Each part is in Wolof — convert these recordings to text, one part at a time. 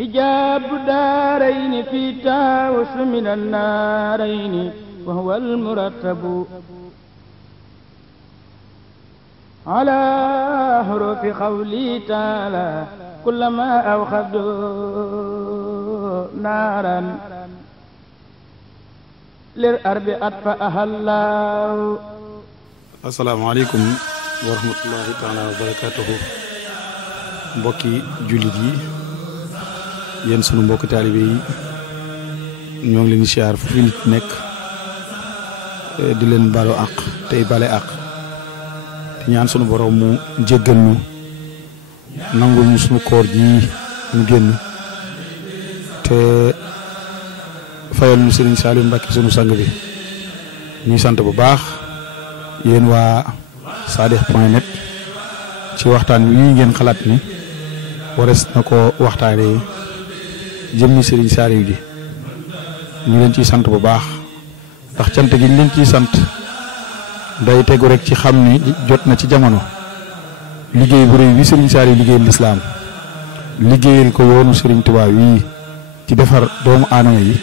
حجاب دارين في تاوس من النارين وهو المرتب على حروف قولي تعالى كلما أوخذوا نارا للأرض أطفأها الله. السلام عليكم ورحمة الله تعالى وبركاته. mbokki jullit yi yéen sunu mbokki taalibe yi ñoo ngi leen di siyaar fu fi nit nekk di leen balu àq tey bale àq di ñaan sunu borom mu jéggal ñu nangul ñu sunu koor ji ñu génn te fayal ñu Serigne Saliou Mbacké sunu sang bi. ñuy sant bu baax yéen waa sadikh.net ci waxtaan wi ngeen xalaat ni wares na ko waxtaanee jëmmi Serigne Saliou ji ñu leen ciy sant bu baax ndax cant gi ñu leen ciy sant day tegu rek ci xam ni jot na ci jamono liggéey bu rëy bi Serigne Saliou liggéeyal lislaam liggéeyal ko yoonu Serigne Touba wii ci defar doomu aadama yi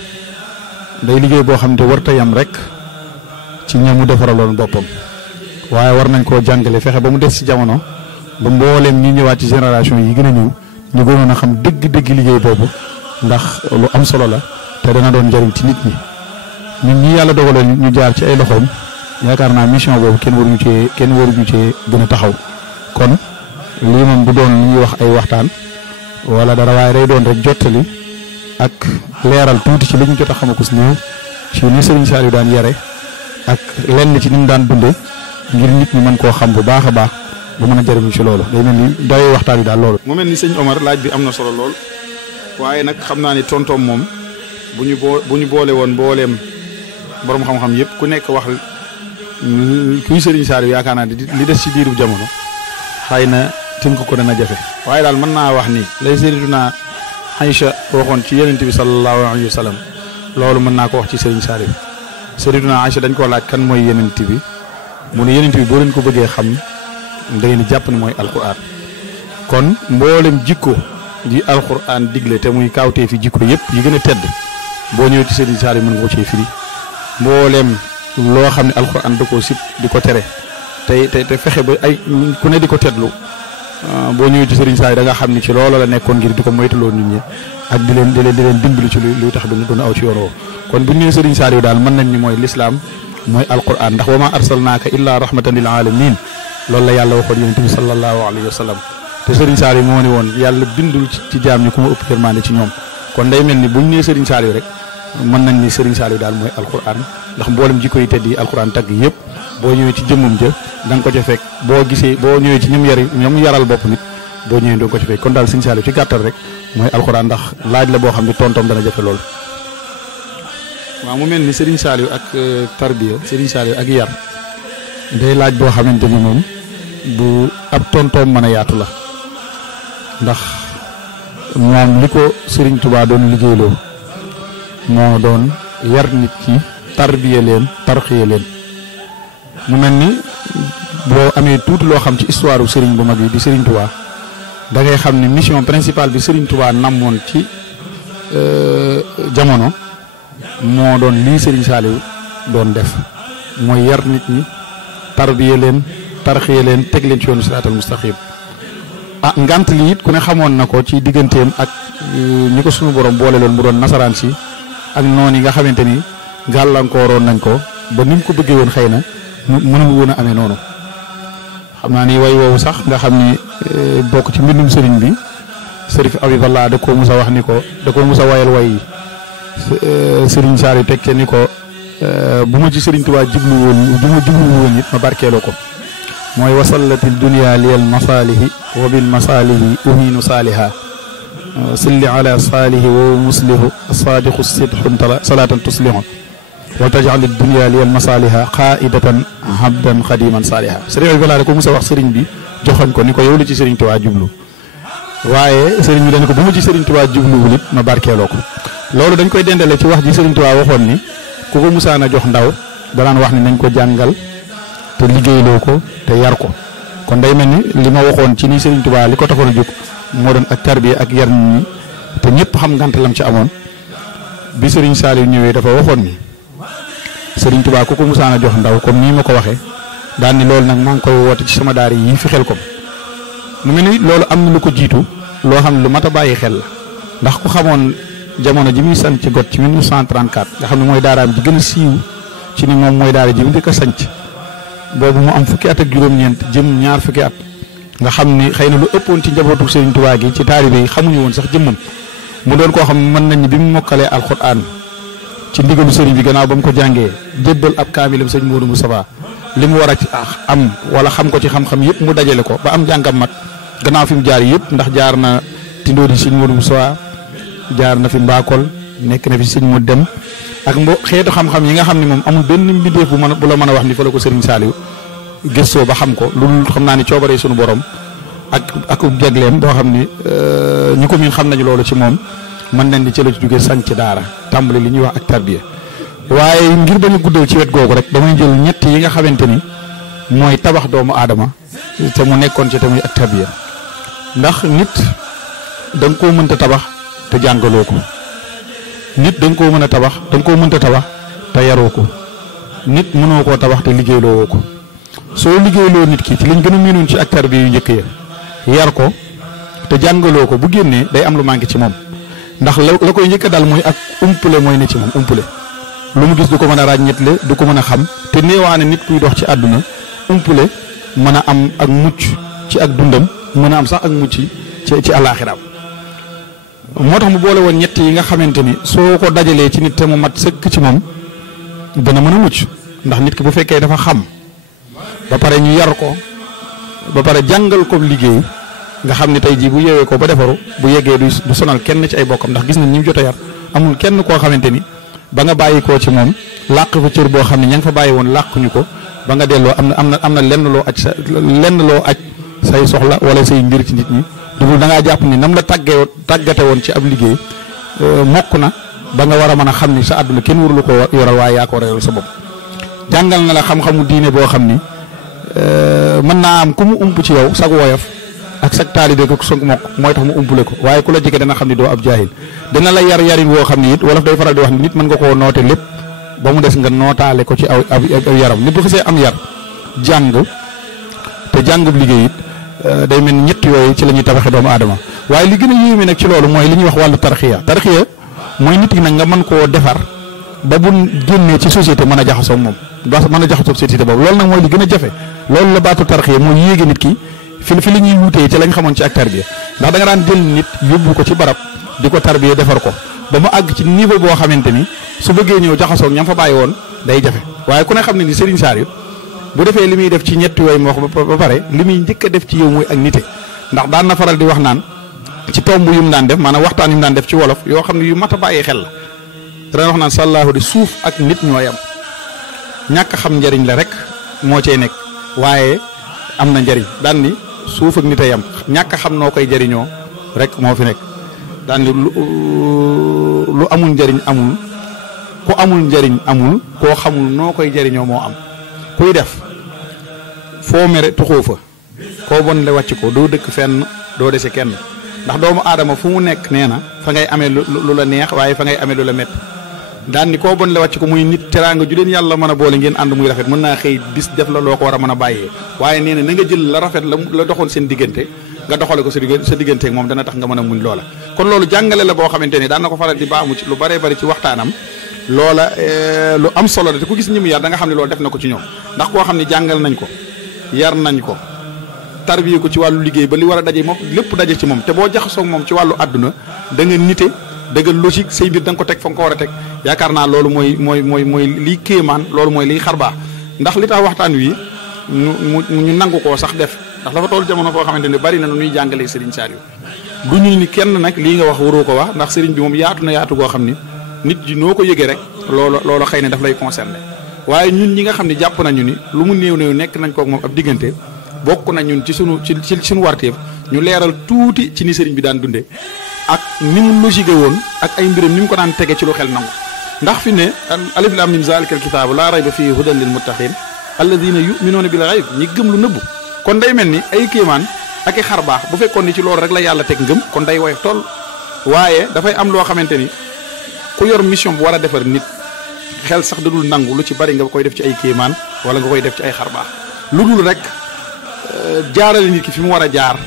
day liggéey boo xam ne warta yam rek ci ñamu defaraloon boppam waaye war nañ koo jàngale fexe ba mu des ci jamono ba mbooleem ñi ñëwaat ci génération yi gën a ñëw ñu gënoon a xam dëgg-dëgg liggéey boobu ndax lu am solo la te dana doon njariñ ci nit ñi ñun ñi yàlla dogaloon ñu jaar ci ay loxoom yaakaar naa mission boobu kenn waruñu cee gën a taxaw kon lii moom bu doon li ñuy wax ay waxtaan wala dara waaye day doon rek jottali ak leeral tuuti ci li ñu jot a xamakus néew ci ni Serigne Saliou daan yare ak lenn ci ni mu daan dunde ngir nit ñi mën koo xam bu baax a baax bu mën a jëriñu ci loolu day mel ni doy waxtaan bi daal loolu. mu mel ni sëñ Omar laaj bi am na solo lool waaye nag xam naa ni tontoom moom bu ñu boole woon mbooleem borom xam-xam yëpp ku nekk wax kuy Serigne Saliou yaakaar naa li des ci diiru jamono xëy na tënk ko dana jafe. waaye daal mën naa wax ni lay Sayyidatuna Aïcha waxoon ci Yonent bi sallallahu alayhi wa sallam loolu mën naa ko wax ci Serigne Saliou. Sayyidatuna Aïcha dañ koo laaj kan mooy Yonent bi mu ne Yonent bi boo leen ko bëggee xam da ngeen di jàpp ne mooy alquran kon mboolem jikko di alquran digle te muy kaawtee fi jikko yëpp yi gën a tedd boo ñëwee ci Serigne Saliou mën nga ko cee firi mboolem loo xam ne alquran da koo sib di ko tere te fexe ba ay ku ne di ko teddlu boo ñëwee ci Serigne Saliou da nga xam ni ci loolu la nekkoon ngir di ko moytaloo nit ñi ak di leen dimbali ci luy tax du aw ci yoon woo kon bu ñu nee Serigne Saliou daal mën nañ ni mooy lislaam mooy alquran ndax wa ma arsalnaaka illa rahmatan lil alamin loolu la yàlla waxoon yonent bi sallallahu alayhi wa sallam te Serigne Saliou moo ni woon yàlla bindul ci jaam ñi ku ma ëpp yërmande ci ñoom kon day mel ni bu ñu nee Serigne Saliou rek mën nañ ni Serigne Saliou daal mooy alquran ndax mboolem jikko yi tedd yi alquran tagg yëpp boo ñëwee ci jëmmam ja da nga ko ca fekk boo ñëwee ci ñoom yaral bopp nit boo ñëwee doo ko ci fekk kon daal Serigne Saliou ci gàttal rek mooy alquran ndax laaj la boo xam ne tontoom dana jafe lool. waaw mu mel ni Serigne Saliou ak tarbiya Serigne Saliou ak yar day laaj boo xamante ni moom bu ab tontoom mën a yaatu la ndax moom li ko Serigne Touba doon liggéeyloo moo doon yar nit ñi tarbiya leen tarxiya leen mu mel ni boo amee tuuti loo xam ci histoire Serigne bu mag yi di Serigne Touba da ngay xam ne mission principale bi Serigne Touba namoon ci jamono moo doon lii Serigne Saliou doon def mooy yar nit ñi tarbiya leen tarxiya leen teg leen ci yoonu siraatal mustaqim ngant li it ku ne xamoon na ko ci digganteem ak ñi ko sunu borom boole loon mu doon nasaraan si ak noonu yi nga xamante ni gàllankooroon nañ ko ba ni mu ko bëggee woon xëy na mënul woon a amee noonu xam naa ni way woowu sax nga xam ni bokk ci mbindum sëriñ bi Sërif Abiballah da koo musa wax ni ko da koo musa wayal way yi Serigne Saliou teg ca ni ko bu ma ci Serigne Touba jublu woon it ma barkeeloo ko mooy wasallatil dunya liyal masalihi wa bil masalihi uhinu saaliha salli ala saalihi wa muslihu sadiqu sidhun salatan tuslihu wa tajal dunya liyal masaliha qaidatan habdan xadiman saaliha Serigne Abiballah da ko musa wax Serigne bi joxoñ ko ni ko yow la ci Serigne Touba jublu waaye Serigne bi dañ ko bu ma ci Serigne Touba jubluwul it ma barkeeloo ko loolu dañ koy dendale ci wax ji Serigne Touba waxoon ni ku ko musaana jox ndaw danaan wax ni nañ ko jàngal te liggéeyloo ko te yar ko kon day mel ni li ma waxoon ci ni Serigne Touba li ko taxoon a jóg moo doon ak tarbiya ak yar nit ñi te ñëpp xam ngantalam ci amoon bi Serigne Saliou ñëwee dafa waxoon ni Serigne Touba ku ko musaana jox ndaw comme nii ma ko waxee daan ni loolu nag maa ngi koy woote ci sama daara yi fi Xelkom mu mel ni loolu am na lu ko jiitu loo xam ne lu mat a bàyyi xel la ndax ku xamoon jamono ji muy sanc got ci 1934 nga xam ne mooy daaraam ji gën a siiw ci ni moom mooy daara ji mu njëkk a sanc boobu mu am fukki at ak juróom-ñeent jëm ñaar fukki at nga xam ni xëy na lu ëppoon ci njabootu Serigne Touba gi ci taalibe yi xamuñu woon sax jëmmam mu doon koo xam ne mën nañ ni bi mu mokkalee alxuraan ci ndigalu Serigne bi gannaaw ba mu ko jàngee jébbal ab kaamilam sëñ Modou Moustapha li mu war a am wala xam ko ci xam-xam yëpp mu dajale ko ba am jàngam mat gannaaw fi mu jaar yëpp ndax jaar na Tindóodi sëñ Modou Moustapha jaar na fi Mbakol nekk na fi sëñ mu dem ak xeetu xam-xam yi nga xam ne moom amul benn mbindeef bu la mën a wax ni fa la ko Serigne Saliou gëstoo ba xam ko loolu xam naa ni coobaree suñu borom ak jagleem boo xam ni ñi ko miin xam nañu loolu ci moom mën nañ di ci la ci jógee sanc daara tàmbali li ñuy wax ak tarbiya waaye ngir bañu guddal ci wet googu rek damay jël ñett yi nga xamante ni mooy tabax doomu aadama te mu nekkoon ci tamit ak tarbiya ndax nit da nga koo mënta tabax te jàngaloo ko nit da nga koo mën a tabax da nga koo mënta tabax te yaroo ko nit mënoo koo tabax te liggéeyloo ko soo liggéeyloo nit ki ci liñ gën a miinoon ci ak tarbiya yu njëkk ya yar ko te jàngaloo ko bu génnee day am lu manqué ci moom ndax la koy njëkk dal mooy ak umpule mooy ne ci moom umpule lu mu gis du ko mën a ràññetle du ko mën a xam te néewaane nit kuy dox ci àdduna umpule mën a am ak mucc ci ak dundam mën a am sax ak mucc ci àllaaxiraam moo tax mu boole woon ñett yi nga xamante ni soo ko dajalee ci nit te mu mat sëkk ci moom dana mën a mucc ndax nit ki bu fekkee dafa xam ba pare ñu yar ko ba pare jàngal ko liggéey nga xam ne tey jii bu yeewee ko ba defaru bu yeggee du sonal kenn ci ay bokkam ndax gis nañ ñi mu jot a yar amul kenn koo xamante ni ba nga bàyyi koo ci moom làq fa cër boo xam ne ña nga fa bàyyi woon làquñu ko ba nga delloo am na lenn loo aj say soxla wala say mbir ci nit ñi dugul da ngaa jàpp ni nam la tàggate woon ci ab liggéey mokk na ba nga war a mën a xam ni sa àdduna kenn warulu ko yoral waaye yaa ko war a yoral sa bopp jàngal na la xam-xamu diine boo xam ni mën naa am ku mu ump ci yow sag woyof ak sag taalibe ko sag mokk mooy tax mu umpule ko waaye ku la jege dana xam ni doo ab jaahil dana la yarin woo xam ni it wolof day faral di wax ni nit mën nga koo noote lépp ba mu des nga nootaale ko ci aw yaram nit bu xasee am yar jàng te jàngub liggéey it day mel ni ñett yooyu ci la ñuy tabaxee doomu aadama waaye li gën a yéeme nag ci loolu mooy li ñuy wax wàllu tarxiya mooy nit ki nag nga mën koo defar ba bu génnee ci société mën a jaxasoo moom mën a jaxasoo société boobu loolu nag mooy li gën a jafe loolu la baatu tarxiya mooy yéege nit ki fi li ñuy wutee ci lañ xamoon ci ak tarbiya ndax da nga daan jël nit yóbbu ko ci barab di ko tarbiya defar ko ba mu àgg ci niveau boo xamante ni su bëggee ñëw jaxasoo ñam fa bàyyi woon day jafe waaye ku ne xam ne ni Serigne Saliou bu defee li muy def ci ñetti yooyu mu wax ba pare li muy njëkk a def ci yow mooy ak nite ndax daan na faral di wax naan ci tomb yu mu daan def maanaam waxtaan yu mu daan def ci wolof yoo xam ne yu mat a bàyyee xel la dana wax naan sallaahu di suuf ak nit ñooy am ñàkk xam njariñ la rek moo cay nekk waaye am na njariñ daan ni suuf ak nit a yam ñàkk xam noo koy jariñoo rek moo fi nekk daan ni lu amul njariñ amul ku amul njariñ amul koo xamul noo koy jariñoo moo am kuy def foo mere tuxoo fa koo bon le wàcc ko doo dëkk fenn doo dese kenn ndax doomu aadama fu mu nekk nee na fa ngay amee lu la neex waaye fa ngay amee lu la métti daan ni koo bon le wàcc ko muy nit teraanga ju leen yàlla mën a boole ngeen ànd muy rafet mën naa xëy bis def la loo ko war a mën a bàyyee waaye nee na nga jël la rafet la doxoon seen diggante nga doxale ko sa diggante ak moom dana tax nga mën a muñ loola kon loolu jàngale la boo xamante ni daan na ko faral di baamu ci lu baree bari ci waxtaanam loola lu am solo la te ku gis ñi mu yar da nga xam ne loolu def na ko ci ñoom ndax koo xam ne jàngal nañ ko yar nañ ko tarbiye ko ci wàllu liggéey ba li war a daje moom lépp daje ci moom te boo jaxasoo moom ci wàllu àdduna da nga nite da nga logique say mbir da nga ko teg fa nga ko war a teg yaakaar naa loolu mooy liy kéemaan loolu mooy liy xarbaax ndax li tax waxtaan wi ñu nangu koo sax def ndax dafa toll jamono foo xamante ne bari na nu ñuy jàngalee Serigne Saliou du ñu ni kenn nag lii nga wax waroo ko wax ndax Serigne bi moom yaatu na yaatu goo xam ni nit ji noo ko yëgee rek loolu xëy na daf lay concerné waaye ñun ñi nga xam ne jàpp nañu ni lu mu néew nekk nañ kook moom ab diggante bokk na ñun ci suñu warteef ñu leeral tuuti ci ni Serigne bi daan dundee ak ni mu logique woon ak ay mbiram ni mu ko daan tege ci lu xel nangu ndax fi ne alif lam mim zalikal kitaabu laa rayba fiihi hudan lil muttaqin alladina yuminuuna bil ghayb ñi gëm lu nëbbu kon day mel ni ay kéemaan ak i xar baax bu fekkoon ni ci loolu rek la yàlla teg ngëm kon day woyof toll waaye dafay am loo xamante ni ku yor mission bu war a defar nit xel sax dadul nangu lu ci bari nga koy def ci ay kéemaan wala nga koy def ci ay xarbaax lu dul rek jaarale nit ki fi mu war a jaar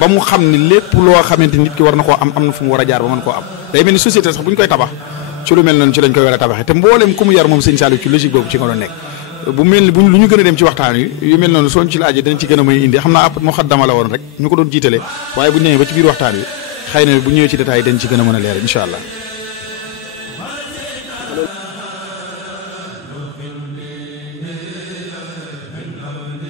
ba mu xam ni lépp loo xamante nit ki war na koo am na fu mu war a jaar ba mën koo am day mel ni société sax bu ñu koy tabax ci lu mel noonu ci lañ koy war a tabaxee te mboolem ku mu yar moom sëñ Saliou ci logique boobu ci nga doon nekk bu mel ni bu lu ñu gën a dem ci waxtaan yu mel noonu soo ci laajee dañ ci gën a may indi xam naa mu xaddama la woon rek ñu ko doon jiitale waaye bu ñu ñëwee ba ci biir waxtaan wi xëy na bu ñëwee ci détail dañ ci gën a mën a leer incha allah